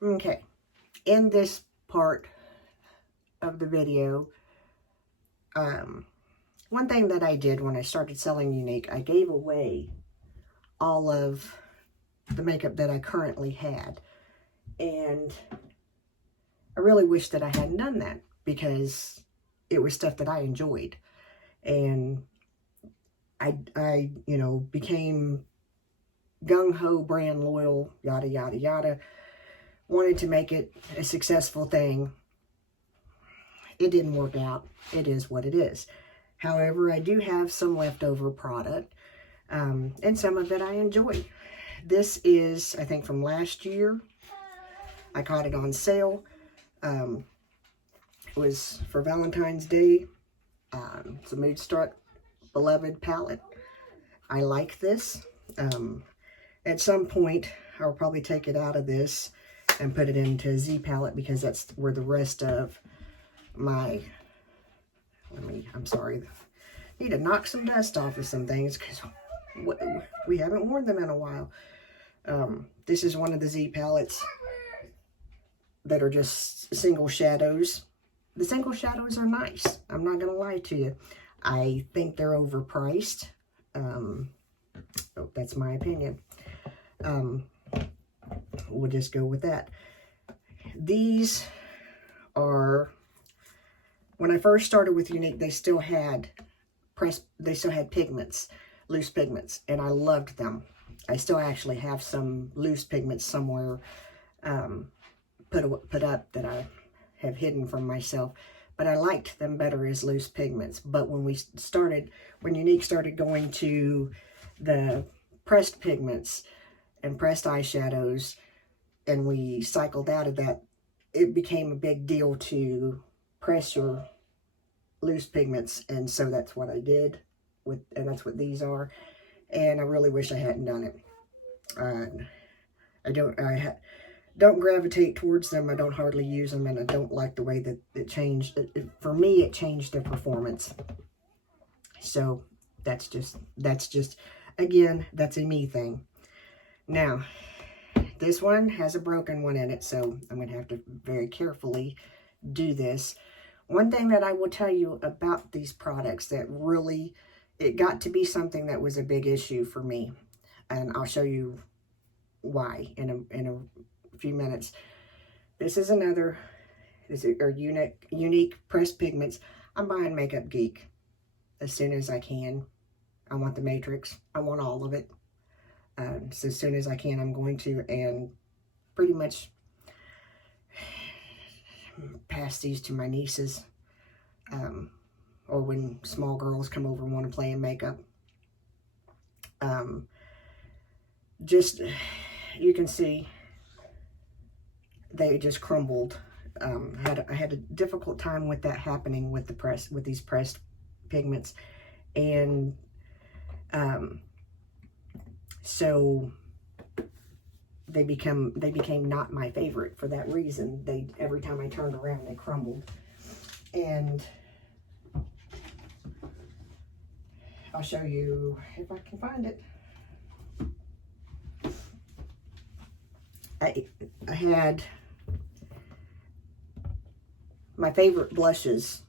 Okay, in this part of the video, one thing that I did when I started selling Younique, I gave away all of the makeup that I currently had. And I really wish that I hadn't done that, because it was stuff that I enjoyed. And I you know, became gung-ho, brand loyal, yada, yada, yada. Wanted to make it a successful thing. It didn't work out. It is what it is. However, I do have some leftover product, and some of it I enjoy. This is, I think, from last year. I caught it on sale. It was for Valentine's Day. It's a Mood Struck Beloved palette. I like this. At some point, I'll probably take it out of this and put it into a Z palette, because that's where the rest of my, I'm sorry, need to knock some dust off of some things, because we haven't worn them in a while. This is one of the Z palettes that are just single shadows. The single shadows are nice. I'm not going to lie to you. I think they're overpriced. That's my opinion. We'll just go with that. These are, when I first started with Younique, they still had pigments, loose pigments, and I loved them. I still actually have some loose pigments somewhere put up that I have hidden from myself, but I liked them better as loose pigments. But when Younique started going to the pressed pigments and pressed eyeshadows, and we cycled out of that, it became a big deal to press your loose pigments, and so that's what I did and that's what these are. And I really wish I hadn't done it. I don't gravitate towards them. I don't hardly use them, and I don't like the way that it changed. For me, it changed their performance. So that's just again, that's a me thing. Now, this one has a broken one in it, so I'm going to have to very carefully do this. One thing that I will tell you about these products that really, it got to be something that was a big issue for me, and I'll show you why in a few minutes. This is Younique pressed pigments. I'm buying Makeup Geek as soon as I can. I want the Matrix. I want all of it. So as soon as I can, I'm going to, and pretty much pass these to my nieces, or when small girls come over and want to play in makeup. Just, you can see they just crumbled. I had a difficult time with that happening with these pressed pigments, and so they became not my favorite for that reason. Every time I turned around, they crumbled. And I'll show you if I can find it. I had my favorite blushes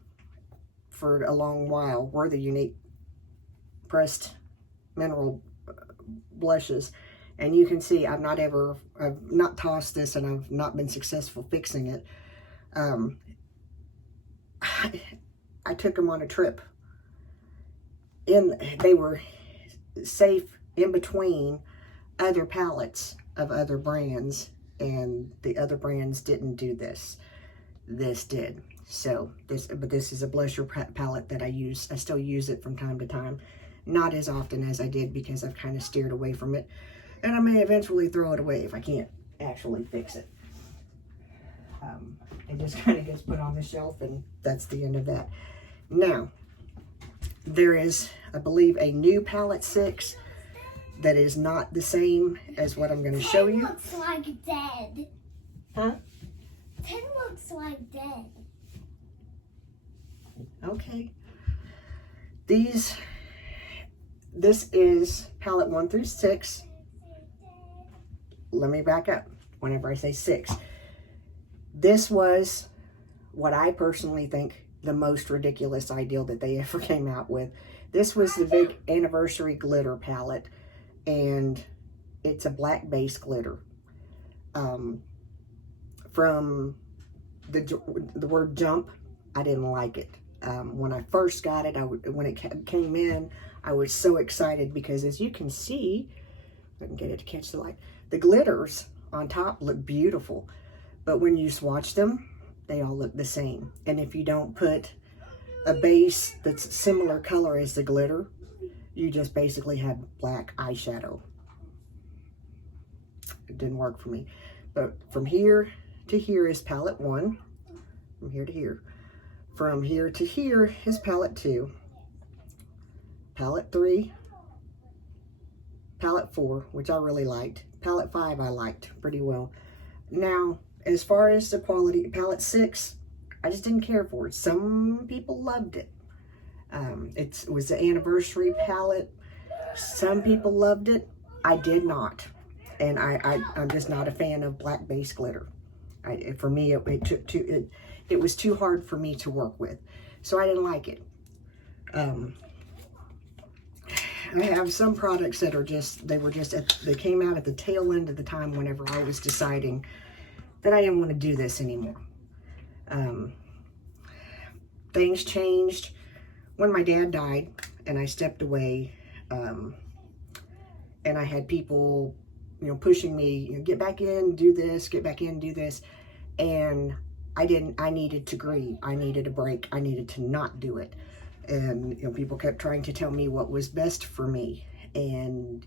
for a long while were the Younique pressed mineral blushes, and you can see I've not tossed this, and I've not been successful fixing it. I took them on a trip, they were safe in between other palettes of other brands, and the other brands didn't do this. This did. So but this is a blusher palette that I use. I still use it from time to time. Not as often as I did, because I've kind of steered away from it. And I may eventually throw it away if I can't actually fix it. It just kind of gets put on the shelf, and that's the end of that. Now, there is, I believe, a new palette 6 that is not the same as what I'm going to show you. 10 looks like dead. Huh? 10 looks like dead. Okay. This is palette 1 through 6. Let me back up whenever I say 6. This was what I personally think the most ridiculous idea that they ever came out with. This was the big anniversary glitter palette, and it's a black base glitter. From the word jump, I didn't like it. When I first got it, when it came in, I was so excited because, as you can see, if I can get it to catch the light, the glitters on top look beautiful, but when you swatch them, they all look the same. And if you don't put a base that's similar color as the glitter, you just basically have black eyeshadow. It didn't work for me. But from here to here is palette 1. From here to here. From here to here is palette 2. Palette 3. Palette 4, which I really liked. Palette 5 I liked pretty well. Now, as far as the quality, palette 6, I just didn't care for it. Some people loved it. It was the anniversary palette. Some people loved it. I did not. And I'm just not a fan of black base glitter. For me, it was too hard for me to work with. So I didn't like it. I have some products that are they came out at the tail end of the time whenever I was deciding that I didn't want to do this anymore. Things changed when my dad died and I stepped away, and I had people, pushing me, get back in, do this, get back in, do this. And I needed to grieve. I needed a break. I needed to not do it. And, people kept trying to tell me what was best for me. And,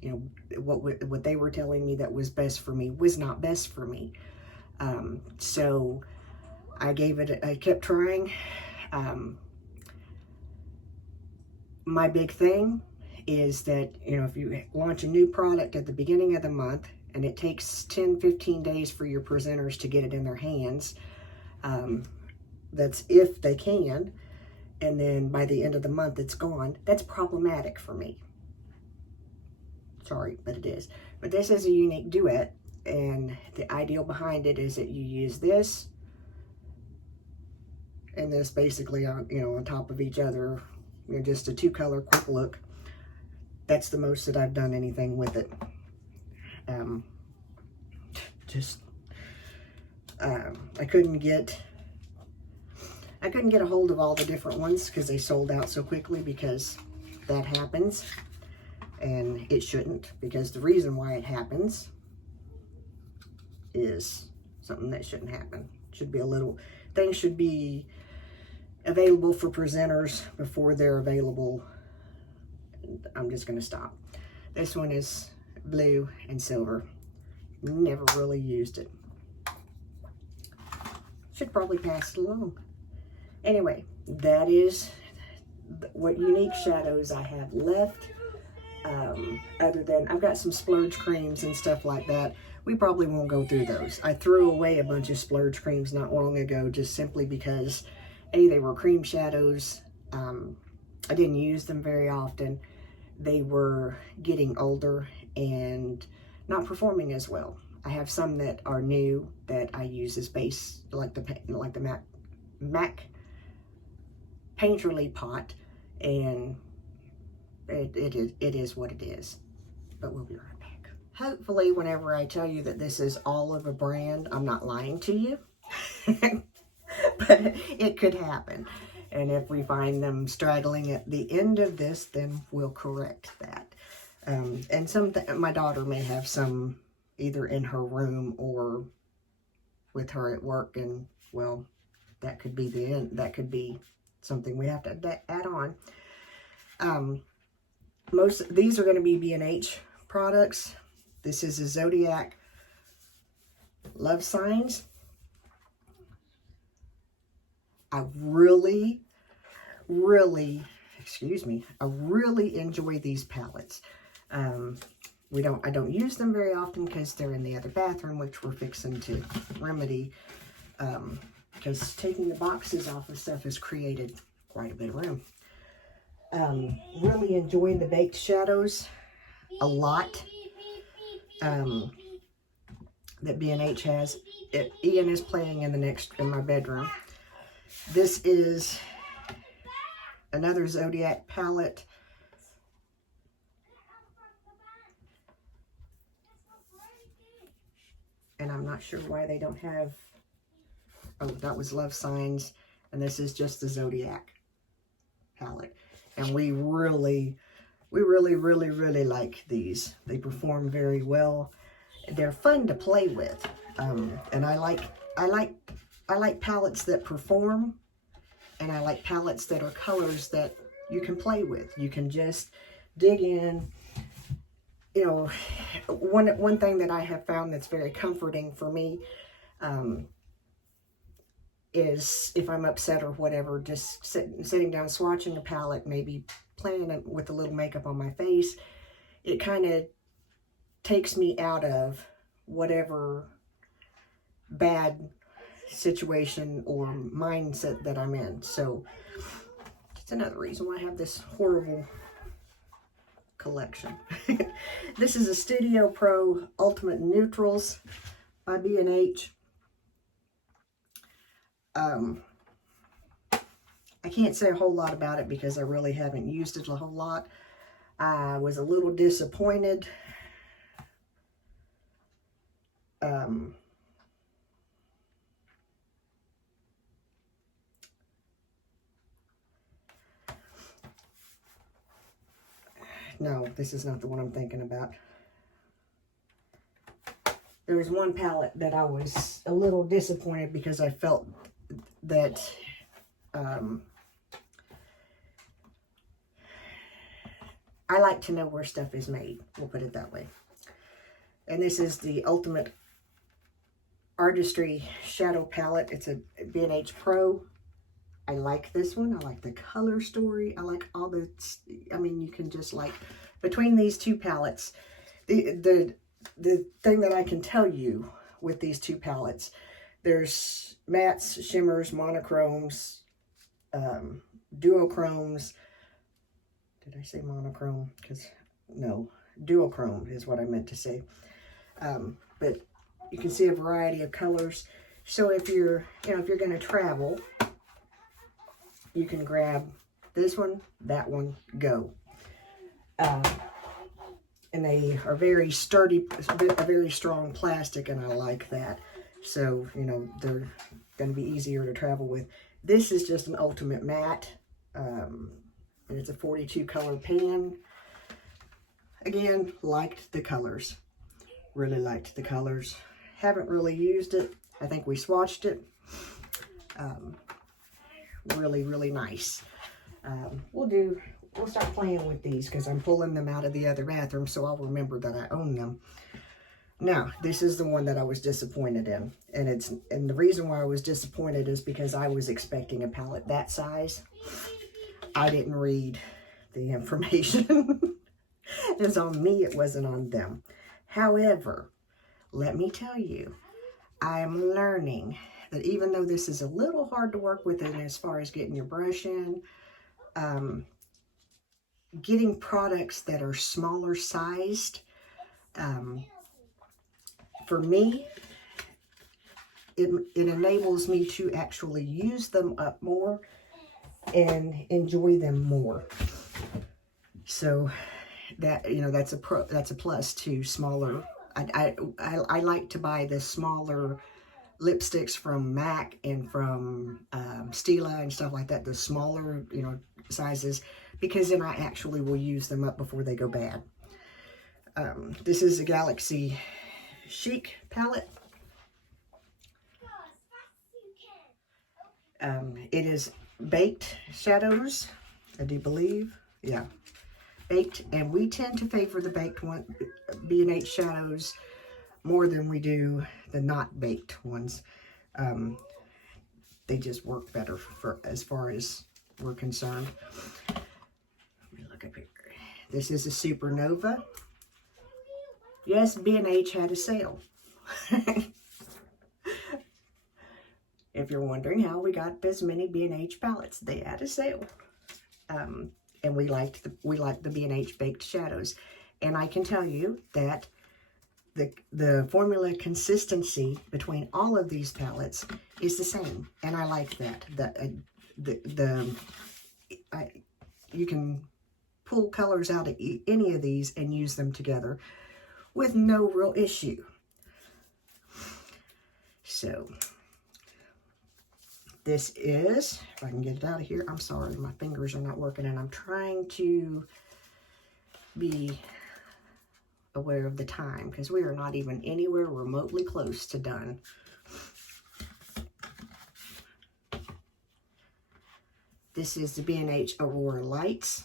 what they were telling me that was best for me was not best for me. So I kept trying. My big thing is that, if you launch a new product at the beginning of the month and it takes 10-15 days for your presenters to get it in their hands, that's if they can, and then by the end of the month it's gone, that's problematic for me. Sorry, but it is. But this is a Younique duet, and the ideal behind it is that you use this and this basically on top of each other, just a 2-color quick look. That's the most that I've done anything with it. I couldn't get a hold of all the different ones because they sold out so quickly, because that happens, and it shouldn't, because the reason why it happens is something that shouldn't happen. Things should be available for presenters before they're available. I'm just going to stop. This one is blue and silver. Never really used it. Should probably pass it along. Anyway, that is what Younique shadows I have left. Other than, I've got some splurge creams and stuff like that. We probably won't go through those. I threw away a bunch of splurge creams not long ago, just simply because, they were cream shadows. I didn't use them very often. They were getting older and not performing as well. I have some that are new that I use as base, like the MAC Painterly pot, and it is what it is. But we'll be right back. Hopefully, whenever I tell you that this is all of a brand, I'm not lying to you. But it could happen. And if we find them straggling at the end of this, then we'll correct that. And my daughter may have some either in her room or with her at work, and well, that could be the end. That could be something we have to add on. These are going to be B&H products. This is a Zodiac Love Signs. I really enjoy these palettes. I don't use them very often because they're in the other bathroom, which we're fixing to remedy, because taking the boxes off of stuff has created quite a bit of room. Really enjoying the baked shadows a lot, that B&H has. Ian is playing in my bedroom. This is another Zodiac palette. And I'm not sure why they don't have, oh, that was Love Signs. And this is just the Zodiac palette. And we really like these. They perform very well. They're fun to play with. And I like palettes that perform. And I like palettes that are colors that you can play with. You can just dig in. You know, one thing that I have found that's very comforting for me is if I'm upset or whatever, just sitting down, swatching a palette, maybe playing it with a little makeup on my face, it kind of takes me out of whatever bad situation or mindset that I'm in. So it's another reason why I have this horrible collection. This is a Studio Pro Ultimate Neutrals by B&H. I can't say a whole lot about it because I really haven't used it a whole lot. I was a little disappointed. No, this is not the one I'm thinking about. There was one palette that I was a little disappointed because I felt that I like to know where stuff is made. We'll put it that way. And this is the Ultimate Artistry Shadow Palette. It's a B&H Pro. I like this one. I like the color story. I like all the, I mean, you can just like, between these two palettes, the thing that I can tell you with these two palettes, there's mattes, shimmers, monochromes, duochromes. Did I say monochrome? Because, no, duochrome is what I meant to say. But you can see a variety of colors. So if you're, if you're going to travel, you can grab this one, that one, go. And they are very sturdy, a very strong plastic, and I like that. So, they're going to be easier to travel with. This is just an ultimate matte, and it's a 42 color pan. Again, liked the colors. Really liked the colors. Haven't really used it. I think we swatched it. Really nice. We'll start playing with these because I'm pulling them out of the other bathroom, so I'll remember that I own them. Now, this is the one that I was disappointed in. And the reason why I was disappointed is because I was expecting a palette that size. I didn't read the information. It was on me, it wasn't on them. However, let me tell you, I'm learning that even though this is a little hard to work with in as far as getting your brush in, getting products that are smaller sized, for me, it enables me to actually use them up more and enjoy them more. So that, that's a plus to smaller. I like to buy the smaller lipsticks from MAC and from Stila and stuff like that, the smaller, sizes, because then I actually will use them up before they go bad. This is a Galaxy Chic palette. It is baked shadows, I do believe. Yeah, baked, and we tend to favor the baked one, B&H shadows, more than we do the not baked ones. They just work better for as far as we're concerned. Let me look up here. This is a Supernova. Yes, B&H had a sale. If you're wondering how we got this many B&H palettes, they had a sale. And we liked the B&H baked shadows. And I can tell you that the formula consistency between all of these palettes is the same, and I like that. You can pull colors out of any of these and use them together with no real issue. So this is, if I can get it out of here, I'm sorry, my fingers are not working, and I'm trying to be aware of the time because we are not even anywhere remotely close to done. This is the B&H Aurora Lights.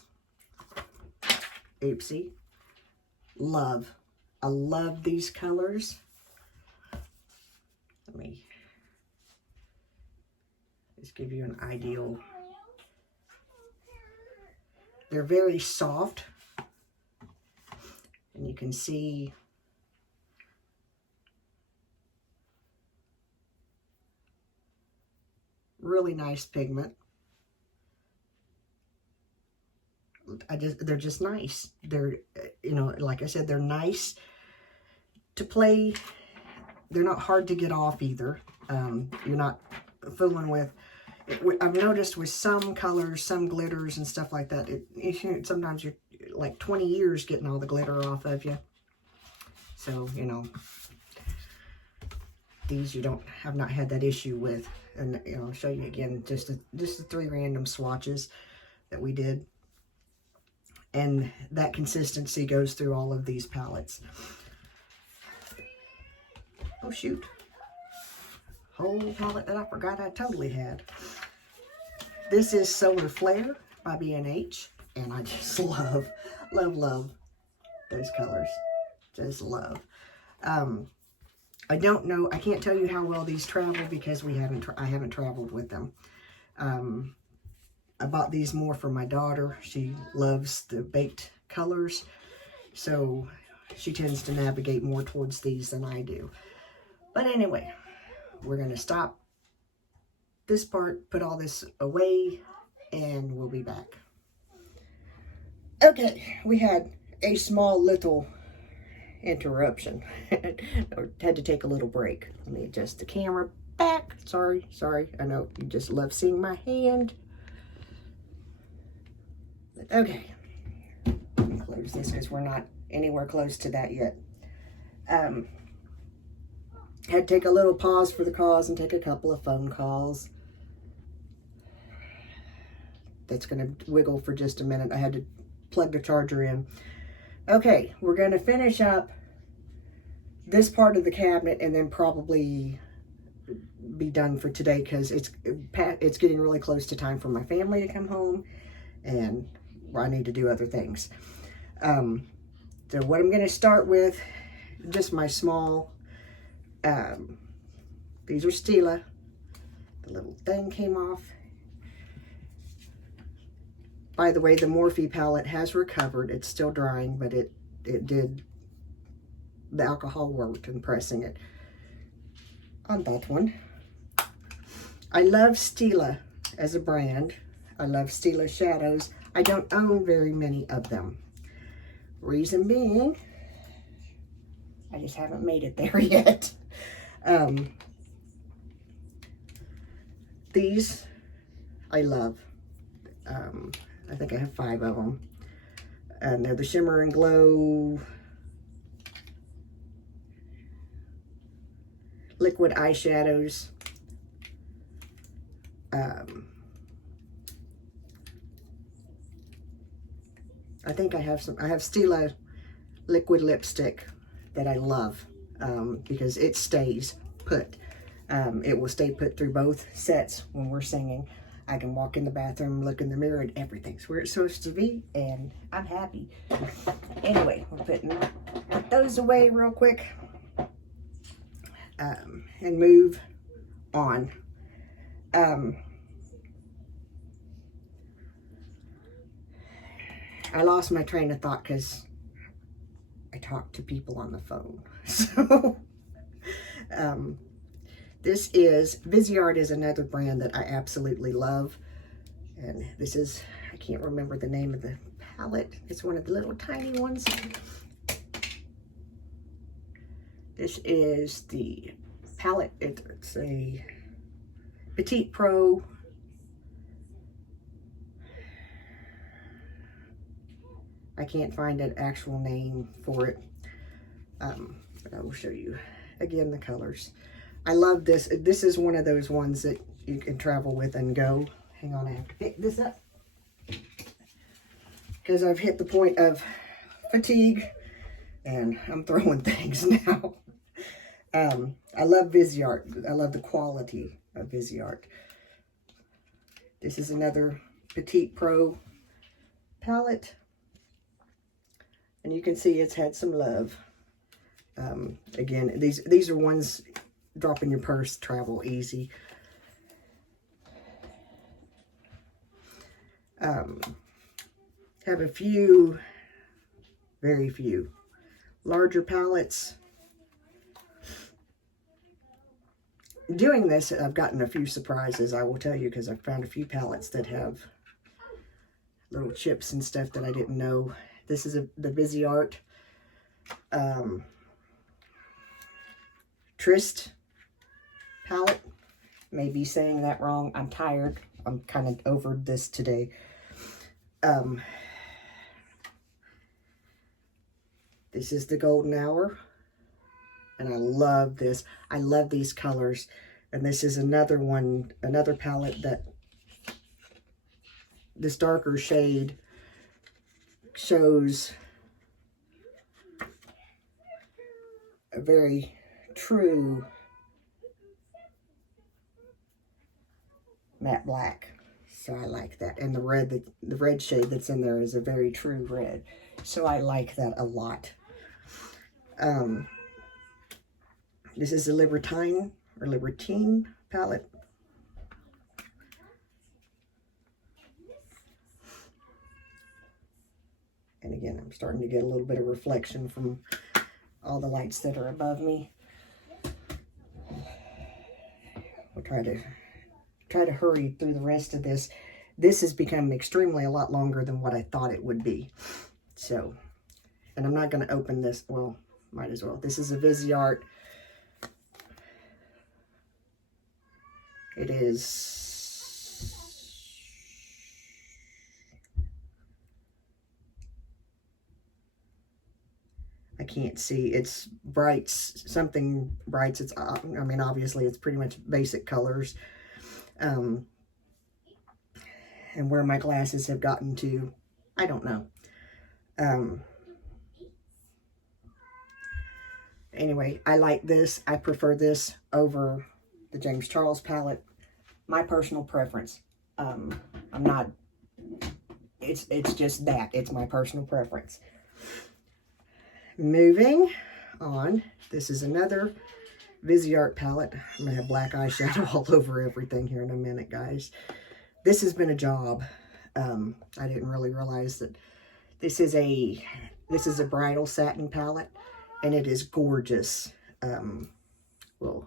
Oopsie. Love. I love these colors. Let me just give you an ideal. They're very soft. And you can see really nice pigment. They're just nice. They're, you know, like I said, they're nice to play. They're not hard to get off either. You're not fooling with. I've noticed with some colors, some glitters and stuff like that, sometimes you're like 20 years getting all the glitter off of you. So, you know, these have not had that issue with. And, you know, I'll show you again just the 3 random swatches that we did. And that consistency goes through all of these palettes. Oh, shoot. Whole palette that I forgot I totally had. This is Solar Flare by B&H. And I just love those colors. Just love. I don't know. I can't tell you how well these travel because I haven't traveled with them. I bought these more for my daughter. She loves the baked colors, so she tends to navigate more towards these than I do. But anyway, we're going to stop this part, put all this away, and we'll be back. Okay, we had a small little interruption. Had to take a little break. Let me adjust the camera back. Sorry. I know you just love seeing my hand. Okay, let me close this because we're not anywhere close to that yet. Had to take a little pause for the cause and take a couple of phone calls. That's going to wiggle for just a minute. I had to plug the charger in. Okay, we're going to finish up this part of the cabinet and then probably be done for today because it's getting really close to time for my family to come home and I need to do other things. So what I'm going to start with, just my small, these are Stila. The little thing came off. By the way, the Morphe palette has recovered. It's still drying, but it did, the alcohol worked in pressing it on that one. I love Stila as a brand. I love Stila shadows. I don't own very many of them. Reason being, I just haven't made it there yet. These I love. I think I have 5 of them. And they're the Shimmer and Glow liquid eyeshadows. I think I have Stila liquid lipstick that I love because it stays put. It will stay put through both sets when we're singing. I can walk in the bathroom, look in the mirror, and everything's where it's supposed to be, and I'm happy. Anyway, we're put those away real quick and move on. I lost my train of thought because I talk to people on the phone. So, this is, Viseart is another brand that I absolutely love. And this is, I can't remember the name of the palette. It's one of the little tiny ones. This is the palette. It's a Petite Pro. I can't find an actual name for it, but I will show you again the colors. I love this. This is one of those ones that you can travel with and go. Hang on, I have to pick this up because I've hit the point of fatigue and I'm throwing things now. I love Viseart. I love the quality of Viseart. This is another Petite Pro palette. And you can see it's had some love. Again, these are ones drop in your purse, travel easy. Have a few, very few, larger palettes. Doing this, I've gotten a few surprises, I will tell you, because I've found a few palettes that have little chips and stuff that I didn't know. This is the Viseart Trist palette. Maybe saying that wrong. I'm tired. I'm kind of over this today. This is the Golden Hour. And I love this. I love these colors. And this is another one, another palette that this darker shade shows a very true matte black. So I like that. And the red shade that's in there is a very true red. So I like that a lot. This is a Libertine palette. And again, I'm starting to get a little bit of reflection from all the lights that are above me. We'll try to hurry through the rest of this. This has become extremely a lot longer than what I thought it would be. So, and I'm not going to open this. Well, might as well. This is a Viseart. It is I can't see. It's brights, something brights. It's I mean, obviously it's pretty much basic colors. And where my glasses have gotten to, I don't know. Anyway, I like this. I prefer this over the James Charles palette. My personal preference. I'm not, it's just that. It's my personal preference. Moving on. This is another Viseart palette. I'm going to have black eyeshadow all over everything here in a minute, guys. This has been a job. I didn't really realize that this is a bridal satin palette, and it is gorgeous. We'll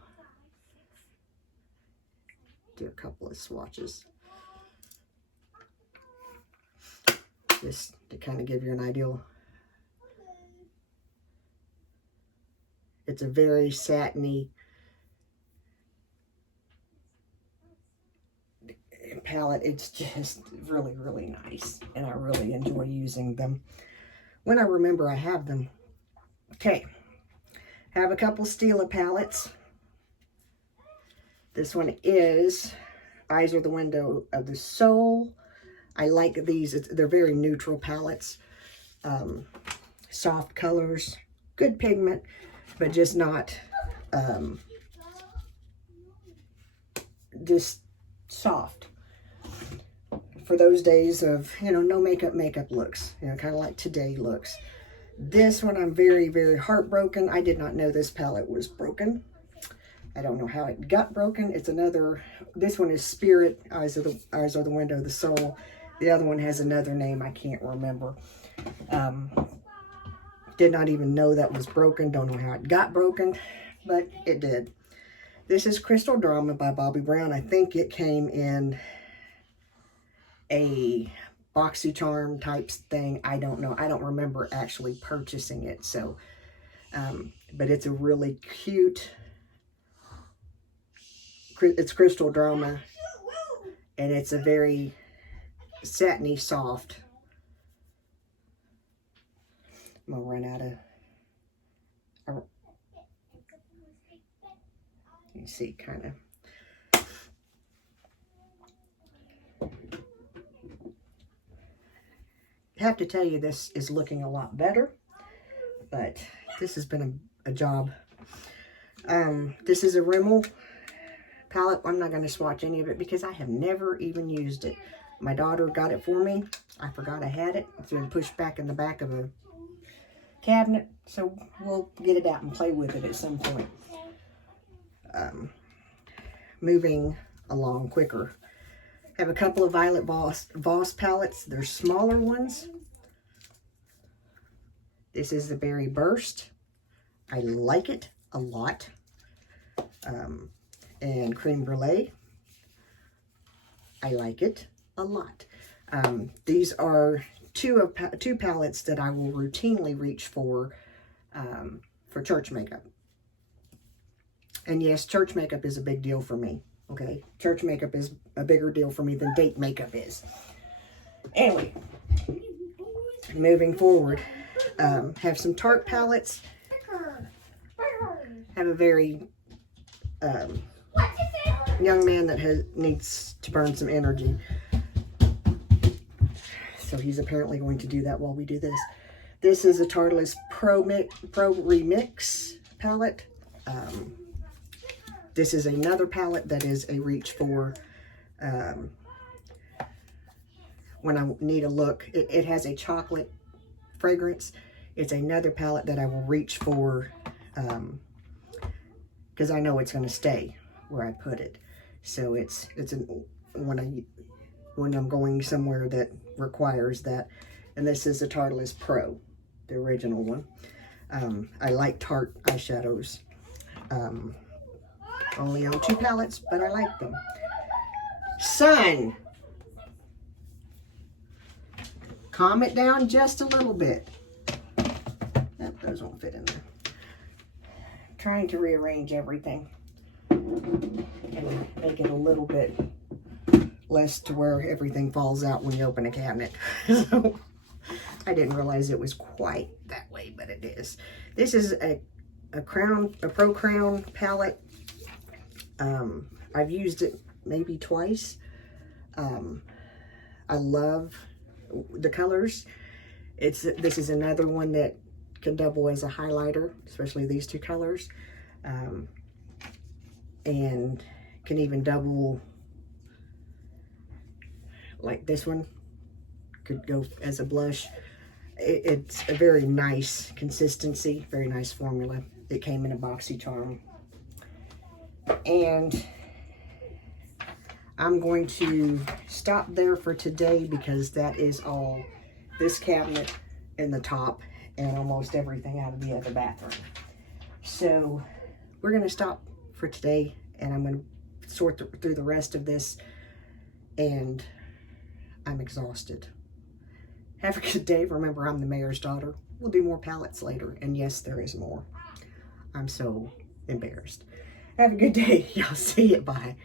do a couple of swatches just to kind of give you an idea. It's a very satiny palette. It's just really, really nice. And I really enjoy using them when I remember I have them. Okay. Have a couple Stila palettes. This one is Eyes Are the Window of the Soul. I like these. They're very neutral palettes. Soft colors. Good pigment. But just not, just soft. For those days of, you know, no makeup looks. You know, kind of like today looks. This one I'm very, very heartbroken. I did not know this palette was broken. I don't know how it got broken. It's another, this one is Spirit, Eyes Are the Window of the Soul. The other one has another name I can't remember. Did not even know that was broken. Don't know how it got broken, but it did. This is Crystal Drama by Bobbi Brown. I think it came in a BoxyCharm type thing. I don't know. I don't remember actually purchasing it. So But it's a really cute, it's Crystal Drama, and it's a very satiny soft. I'm gonna run out of, you see, kind of. I have to tell you, this is looking a lot better, but this has been a job. This is a Rimmel palette. I'm not going to swatch any of it because I have never even used it. My daughter got it for me. I forgot I had it. It's been pushed back in the back of a cabinet, so we'll get it out and play with it at some point. Moving along quicker. Have a couple of Violet Voss palettes. They're smaller ones. This is the Berry Burst. I like it a lot. And Creme Brulee. I like it a lot. These are two palettes that I will routinely reach for church makeup. And yes, church makeup is a big deal for me. Okay, church makeup is a bigger deal for me than date makeup is. Anyway, moving forward, have some Tarte palettes. Have a very young man that needs to burn some energy. So he's apparently going to do that while we do this. This is a Tarteless Pro Remix palette. This is another palette that is a reach for when I need a look. It has a chocolate fragrance. It's another palette that I will reach for because I know it's going to stay where I put it. So when I'm going somewhere that requires that. And this is the Tarteless Pro, the original one. I like Tarte eyeshadows. Only on 2 palettes, but I like them. Sun. Calm it down just a little bit. Nope, those won't fit in there. Trying to rearrange everything and make it a little bit less to where everything falls out when you open a cabinet. So I didn't realize it was quite that way, but it is. This is a Pro Crown palette. I've used it maybe twice. I love the colors. This is another one that can double as a highlighter, especially these 2 colors. And can even double, like this one could go as a blush. It's a very nice consistency, very nice formula. It came in a BoxyCharm. And I'm going to stop there for today because that is all this cabinet in the top and almost everything out of the other bathroom. So we're going to stop for today, and I'm going to sort through the rest of this, and I'm exhausted. Have a good day. Remember, I'm the mayor's daughter. We'll do more palettes later, and yes, there is more. I'm so embarrassed. Have a good day. Y'all see it. Bye.